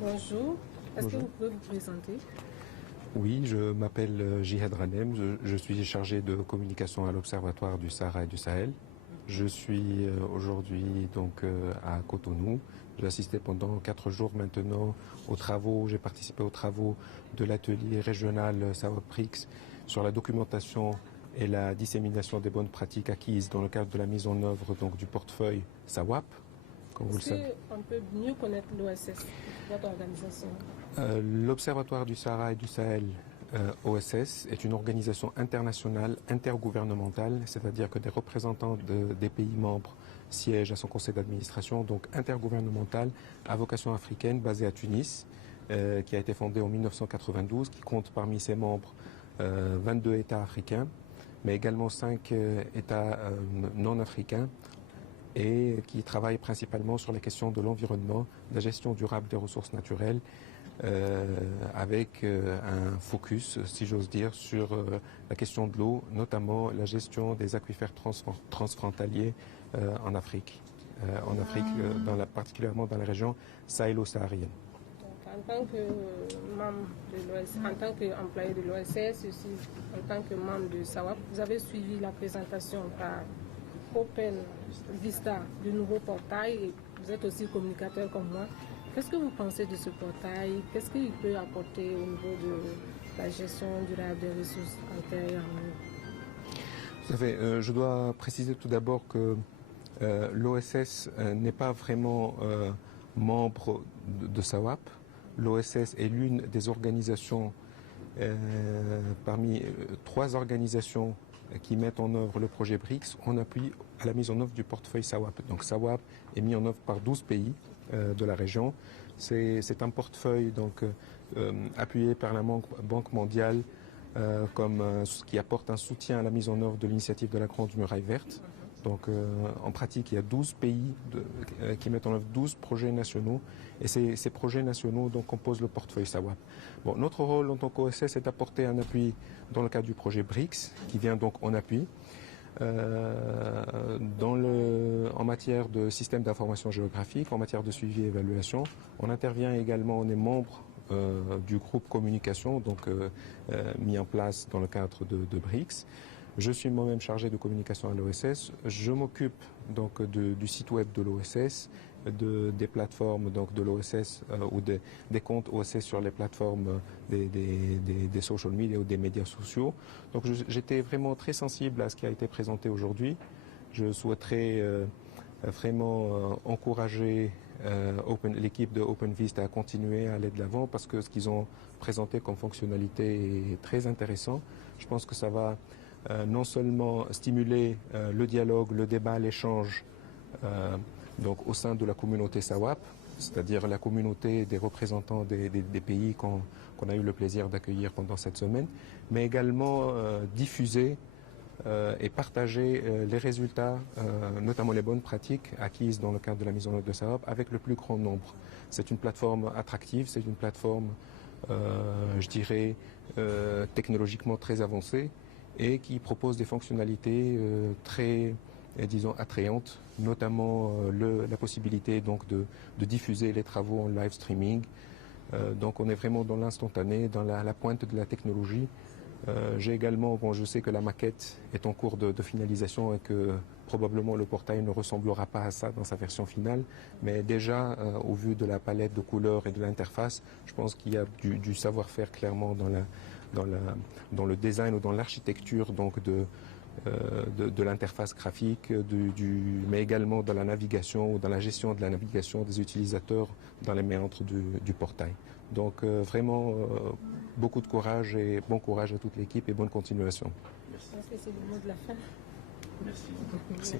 Bonjour, est-ce que vous pouvez vous présenter? Oui, je m'appelle Jihad Ranem, je suis chargé de communication à l'Observatoire du Sahara et du Sahel. Je suis aujourd'hui donc à Cotonou. J'ai assisté pendant 4 jours maintenant aux travaux, j'ai participé aux travaux de l'atelier régional SAWAP-PRIX sur la documentation et la dissémination des bonnes pratiques acquises dans le cadre de la mise en œuvre donc, du portefeuille SAWAP. Est-ce qu'on peut mieux connaître l'OSS, votre organisation? L'Observatoire du Sahara et du Sahel, OSS, est une organisation internationale intergouvernementale, c'est-à-dire que des représentants des pays membres siègent à son conseil d'administration, donc intergouvernementale, à vocation africaine, basée à Tunis, qui a été fondée en 1992, qui compte parmi ses membres 22 États africains, mais également 5 États non africains, et qui travaille principalement sur les questions de l'environnement, de la gestion durable des ressources naturelles, avec un focus, si j'ose dire, sur la question de l'eau, notamment la gestion des aquifères transfrontaliers en Afrique, particulièrement dans la région sahélo-saharienne. En tant que membre de l'OSS, en tant qu'employé de l'OSS, aussi en tant que membre de SAWAP, vous avez suivi la présentation par Open Vista du nouveau portail et vous êtes aussi communicateur comme moi. Qu'est-ce que vous pensez de ce portail? Qu'est-ce qu'il peut apporter au niveau de la gestion durable des ressources en terre et en eau? Tout à fait. Je dois préciser tout d'abord que l'OSS n'est pas vraiment membre de SAWAP. L'OSS est l'une des organisations parmi 3 organisations qui mettent en œuvre le projet BRICS en appui à la mise en œuvre du portefeuille SAWAP. Donc SAWAP est mis en œuvre par 12 pays de la région. C'est un portefeuille donc, appuyé par la Banque mondiale qui apporte un soutien à la mise en œuvre de l'initiative de la Grande Muraille Verte. Donc en pratique, il y a 12 pays qui mettent en œuvre 12 projets nationaux et ces projets nationaux donc, composent le portefeuille SAWAP. Bon, notre rôle en tant qu'OSS est d'apporter un appui dans le cadre du projet BRICS qui vient donc en appui en matière de système d'information géographique, en matière de suivi et évaluation. On intervient également, on est membre du groupe communication donc mis en place dans le cadre de BRICS. Je suis moi-même chargé de communication à l'OSS. Je m'occupe donc du site web de l'OSS, des plateformes donc de l'OSS ou des comptes OSS sur les plateformes des social media ou des médias sociaux. Donc j'étais vraiment très sensible à ce qui a été présenté aujourd'hui. Je souhaiterais vraiment encourager l'équipe de Open Vista à continuer à aller de l'avant parce que ce qu'ils ont présenté comme fonctionnalité est très intéressant. Je pense que ça va non seulement stimuler le dialogue, le débat, l'échange donc au sein de la communauté SAWAP, c'est-à-dire la communauté des représentants des pays qu'on a eu le plaisir d'accueillir pendant cette semaine, mais également diffuser et partager les résultats, notamment les bonnes pratiques acquises dans le cadre de la mise en œuvre de SAWAP avec le plus grand nombre. C'est une plateforme attractive, c'est une plateforme, je dirais, technologiquement très avancée et qui propose des fonctionnalités très, disons, attrayantes, notamment la possibilité donc de diffuser les travaux en live streaming. Donc on est vraiment dans l'instantané, dans la pointe de la technologie. J'ai également, je sais que la maquette est en cours de finalisation et que probablement le portail ne ressemblera pas à ça dans sa version finale, mais déjà au vu de la palette de couleurs et de l'interface, je pense qu'il y a du savoir-faire clairement dans le design ou dans l'architecture donc de l'interface graphique, mais également dans la navigation ou dans la gestion de la navigation des utilisateurs dans les méandres du portail. Donc vraiment beaucoup de courage et bon courage à toute l'équipe et bonne continuation. Merci. Je pense que c'est le mot de la fin. Merci. Merci.